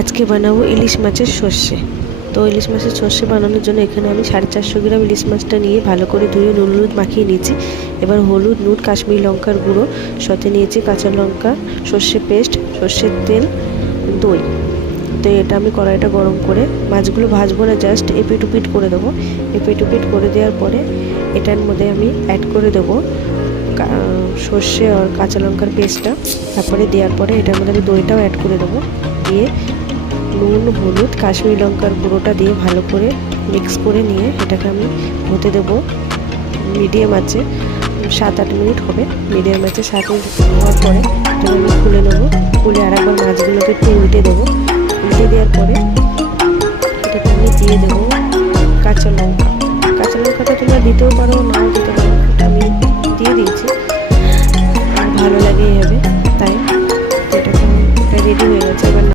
আজকে বানাবো ইলিশ মাছের সর্ষে। তো ইলিশ মাছের সর্ষে বানানোর জন্য এখানে আমি 450 গ্রাম ইলিশ মাছটা নিয়ে ভালো করে ধুয়ে নুন হলুদ মাখিয়ে নিয়েছি। এবার হলুদ, নুন, কাশ্মীরি লঙ্কার গুঁড়ো, সাথে নিয়েছি কাঁচা লঙ্কা, সর্ষে পেস্ট, সর্ষের তেল, দই। তো এটা আমি কড়াইটা গরম করে মাছগুলো ভাজবো না, জাস্ট এপিট ওপিট করে দেবো। এপিট ওপিট করে দেওয়ার পরে এটার মধ্যে আমি অ্যাড করে দেবো সর্ষে আর কাঁচা লঙ্কার পেস্টটা। তারপরে দেওয়ার পরে এটার মধ্যে আমি দইটাও অ্যাড করে দেবো। দিয়ে নুন, হলুদ, কাশ্মীরি লঙ্কার গুঁড়োটা দিয়ে ভালো করে মিক্স করে নিয়ে এটাকে আমি হতে দেবো মিডিয়াম আছে 7-8 মিনিট হবে। মিডিয়াম আছে 7 মিনিট হওয়ার পরে এটাকে আমি খুলে নেবো। খুলে আরেকবার মাছগুলোকে একটু উল্টে দেবো। উল্টে দেওয়ার পরে এটাকে আমি দিয়ে দেবো কাঁচা লঙ্কা। কাঁচা লঙ্কাটা তোমরা দিতেও পারো, নাও দিতে পারো, এটা আমি দিয়ে দিয়েছি। ভালো লাগে এইভাবে, তাই এটাকে রেডি হয়ে গেছে। এবার